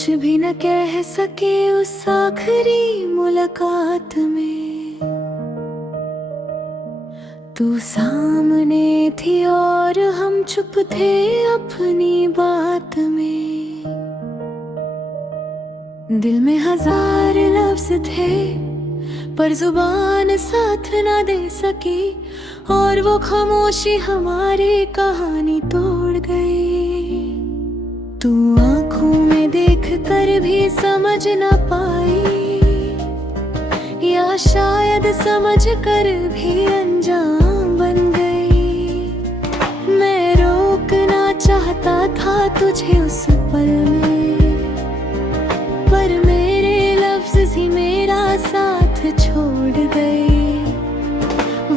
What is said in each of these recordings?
कुछ भी न कह सके उस आखिरी मुलाकात में। तू सामने थी और हम चुप थे अपनी बात में। दिल में हजार लफ्ज थे पर जुबान साथ ना दे सकी, और वो खामोशी हमारी कहानी तोड़ गई। तू आंखों में देख कर भी समझ ना पाई, या शायद समझ कर भी अनजान बन गई। मैं रोकना चाहता था तुझे उस पल में, पर मेरे लफ्ज ही मेरा साथ छोड़ गए।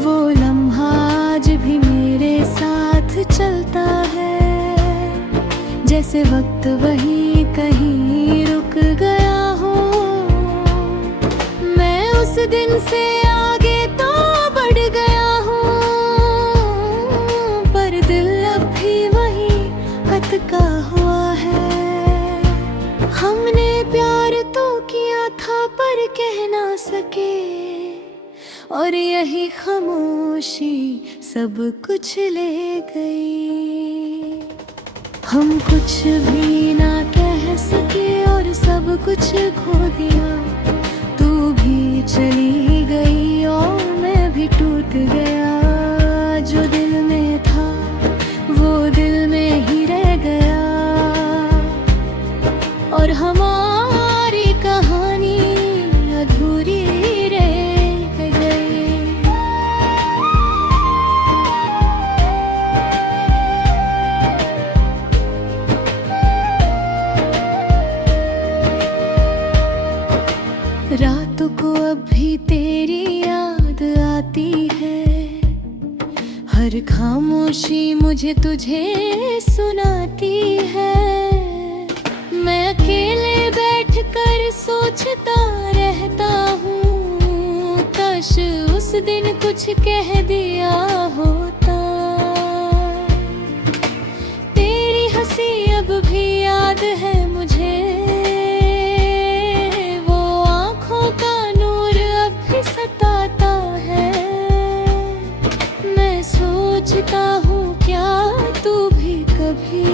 वो लम्हा आज भी मेरे साथ चलता है, जैसे वक्त वहीं कहीं रुक गया हो। मैं उस दिन से आगे तो बढ़ गया हूँ, पर दिल अब भी वहीं अटका हुआ है। हमने प्यार तो किया था पर कह ना सके, और यही खामोशी सब कुछ ले गई। हम कुछ भी ना कह सके और सब कुछ खो दिया। तू भी चली गई और मैं भी टूट गया। जो दिल में था वो दिल में ही रह गया, और हमारी कहानी अधूरी रातों को अब भी तेरी याद आती है। हर खामोशी मुझे तुझे सुनाती है। मैं अकेले बैठकर सोचता रहता हूँ, काश उस दिन कुछ कह दिया होता। तेरी हंसी अब भी याद है मुझे, सताता है। मैं सोचता हूँ क्या तू भी कभी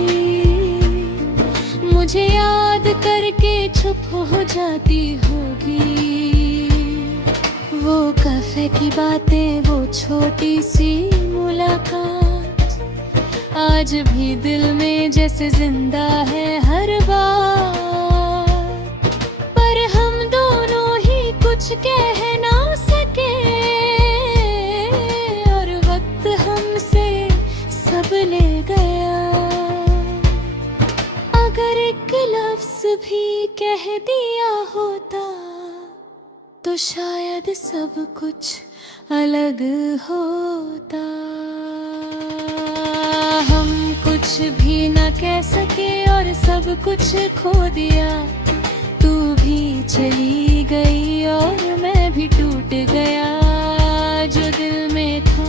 मुझे याद करके चुप हो जाती होगी। वो कैफे की बातें, वो छोटी सी मुलाकात, आज भी दिल में जैसे जिंदा है हर बार। पर हम दोनों ही कुछ कह ना सके, और वक्त हमसे सब ले गया। अगर एक लफ्ज भी कह दिया होता तो शायद सब कुछ अलग होता। हम कुछ भी न कह सके और सब कुछ खो दिया। तू भी चली गई और मैं भी टूट गया। जो दिल में था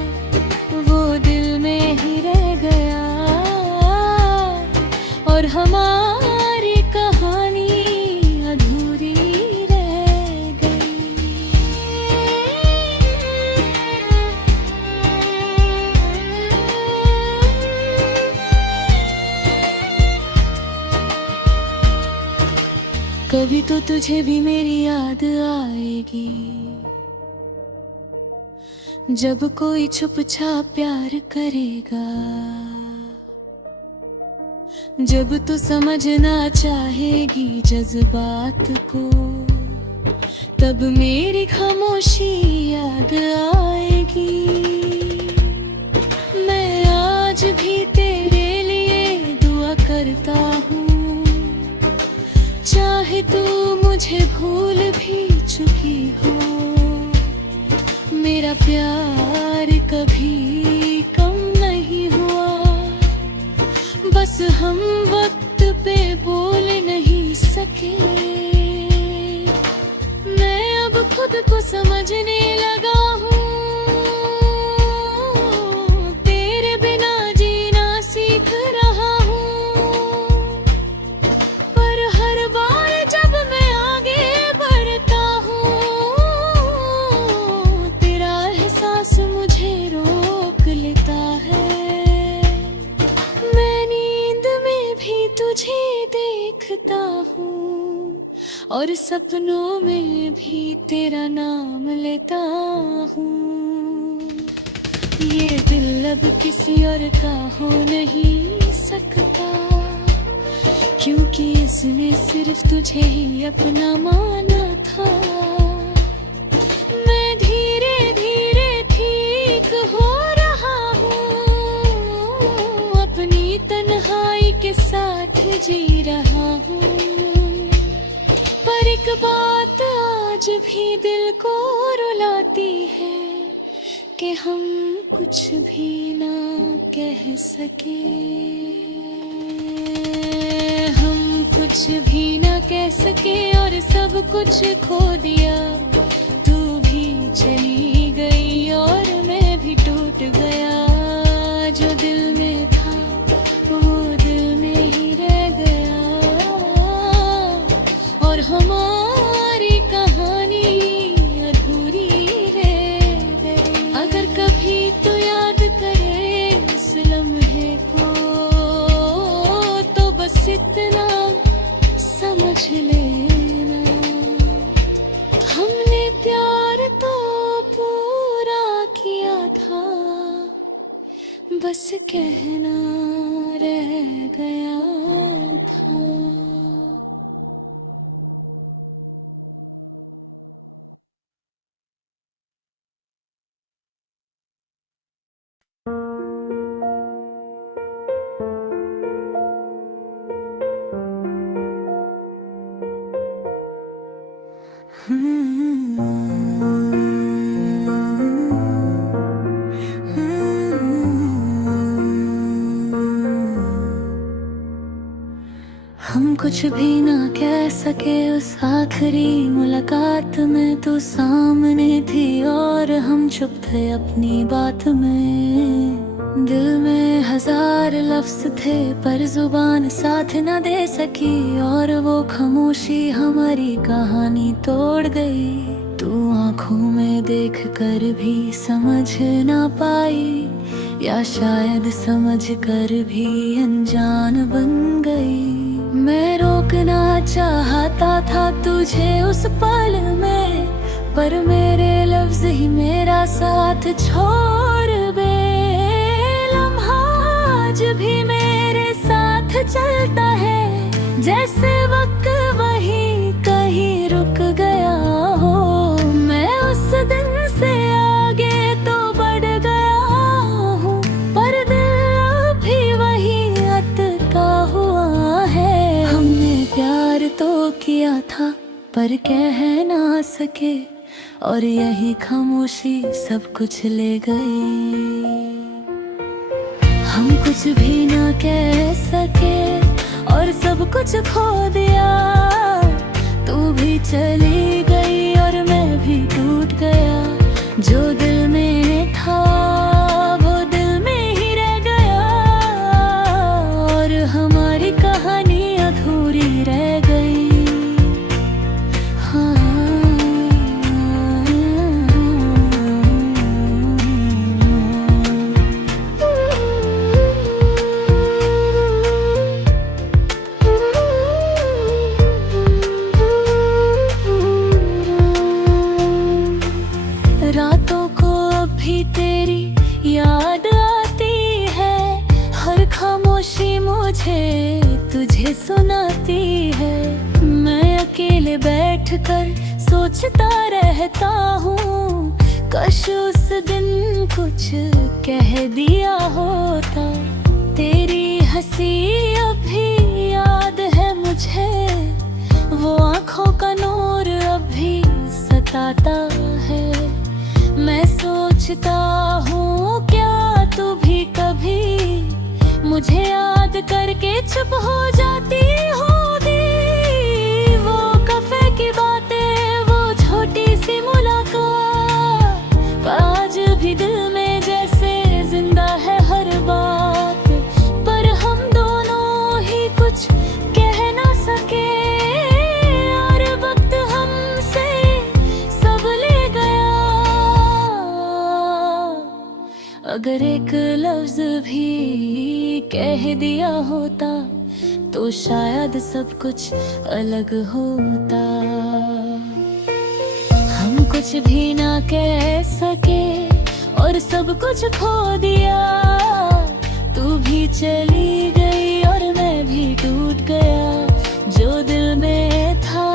वो दिल में ही रह गया, और हमारी कहानी अधूरी रह गई। कभी तो तुझे भी मेरी याद आएगी, जब कोई छुपछाप प्यार करेगा। जब तू समझना चाहेगी जज्बात को, तब मेरी खामोशी याद आएगी। मैं आज भी तेरे लिए दुआ करता हूँ, चाहे तू मुझे भूल भी चुकी हो। मेरा प्यार कभी कम नहीं हुआ, बस हम वक्त पे बोल नहीं सके। मैं अब खुद को समझने लगा हूँ, तेरे बिना जीना सीख रहा हूँ। पर हर बार सपनों में भी तेरा नाम लेता हूँ। ये दिल अब किसी और का हो नहीं सकता, क्योंकि इसने सिर्फ तुझे ही अपना माना था। मैं धीरे धीरे ठीक हो रहा हूँ, अपनी तन्हाई के साथ जी रहा हूँ। पर एक बात आज भी दिल को रुलाती है कि हम कुछ भी ना कह सके। हम कुछ भी ना कह सके और सब कुछ खो दिया। तू भी चली गई और मैं भी टूट गया। जो दिल में था वो दिल में ही रह गया, और हमारी कहानी अधूरी रह गई। अगर कभी तो याद करे उस लम्हे को, तो बस इतना समझ लेना, हमने प्यार तो पूरा किया था, बस कहना रह गया था। हम कुछ भी ना कह सके उस आखिरी मुलाकात में। तू सामने थी और हम चुप थे अपनी बात में। दिल में हजार लफ्ज थे पर जुबान साथ न दे सकी, और वो खामोशी हमारी कहानी तोड़ गई। तू आंखों में देख कर भी समझ ना पाई, या शायद समझ कर भी अनजान बन गई। मैं रोकना चाहता था तुझे उस पल में, पर मेरे लफ्ज ही मेरा साथ छोड़ गए। लम्हा आज भी मेरे साथ चलता है, जैसे वक्त वहीं कहीं रुक गया हो। मैं उस दिन से आगे तो बढ़ गया हूँ, पर दिल भी वही अटका हुआ है। हमने प्यार तो किया था पर कह ना सके, और यही खामोशी सब कुछ ले गई। हम कुछ भी ना कह सके और सब कुछ खो दिया। तू भी चली गई और मैं भी टूट गया। जो दिल में था वो दिल में ही रह गया, और हमारी कहानी अधूरी रह गई। रातों को भी तेरी याद आती है, हर खामोशी मुझे तुझे सुनाती है। मैं अकेले बैठकर सोचता रहता हूँ, काश उस दिन कुछ कह दिया होता। तेरी हंसी अभी याद है मुझे, वो आँखों का नूर अभी सताता है। मैं सोचता हूँ क्या तू भी कभी मुझे याद करके चुप हो जाती होगी। वो कफे की बातें, वो छोटी सी मुलाकात, आज भी दिल में जैसे जिंदा है हर बात। पर हम दोनों ही कुछ कह ना सके, और वक्त हमसे सब ले गया। अगर एक लफ्ज भी कह दिया होता तो शायद सब कुछ अलग होता। हम कुछ भी ना कह सके और सब कुछ खो दिया। तू भी चली गई और मैं भी टूट गया। जो दिल में था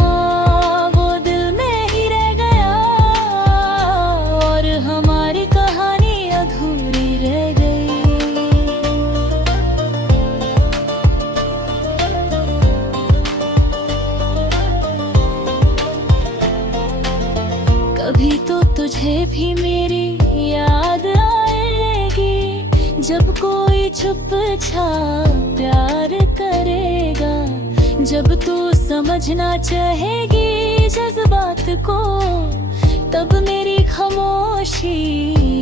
वो दिल में ही रह गया और हमारी कहानी अधूरी रह गई। कभी तो तुझे भी मेरी याद आएगी, जब कोई चुपचाप प्यार करेगा, जब तू समझना चाहेगी जज्बात को, तब मेरी खामोशी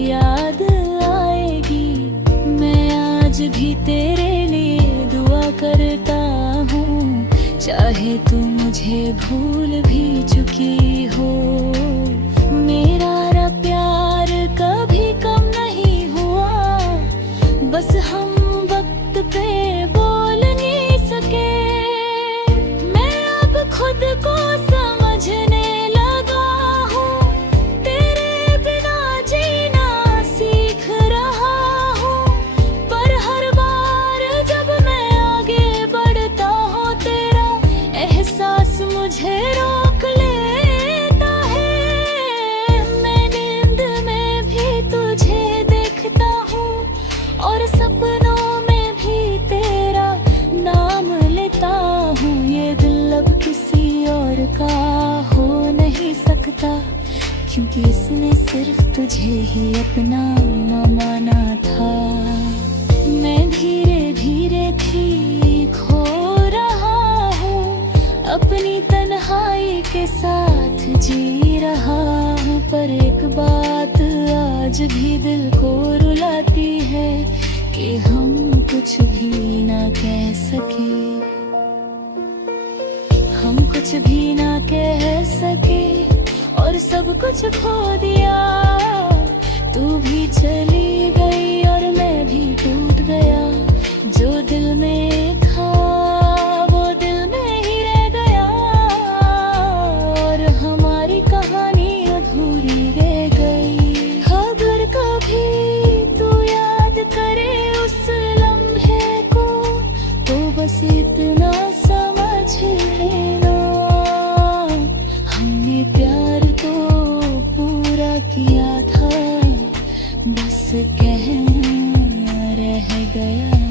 याद आएगी। मैं आज भी तेरे लिए दुआ करता हूँ, चाहे तू मुझे भूल भी चुकी हो। मेरा प्यार कभी कम नहीं हुआ, बस हम वक्त पे बोल नहीं सके। मैं अब खुद को समझने लगा हूँ, तेरे बिना जीना सीख रहा हूँ। पर हर बार जब मैं आगे बढ़ता हूँ, तेरा एहसास मुझे रोक लेता है। मैं नींद में भी तुझे देखता हूँ और सपनों में भी तेरा नाम लेता हूँ। ये दिल अब किसी और का हो नहीं सकता, क्योंकि इसने सिर्फ तुझे ही अपना माना था। मैं धीरे धीरे ठीक हो रहा हूँ, अपनी तन्हाई के साथ जी रहा हूँ। पर एक बात आज भी दिल को रुलाती है कि हम कुछ भी ना कह सके। हम कुछ भी ना कह सके और सब कुछ खो दिया। तू भी चली गई और मैं भी टूट गया। जो दिल में था वो दिल में ही रह गया और हमारी कहानी अधूरी रह गई। अगर कभी तू याद करे उस लम्हे को, तो बस इतना समझ लेना, हमने प्यार तो पूरा किया था, बस कहना रह गया।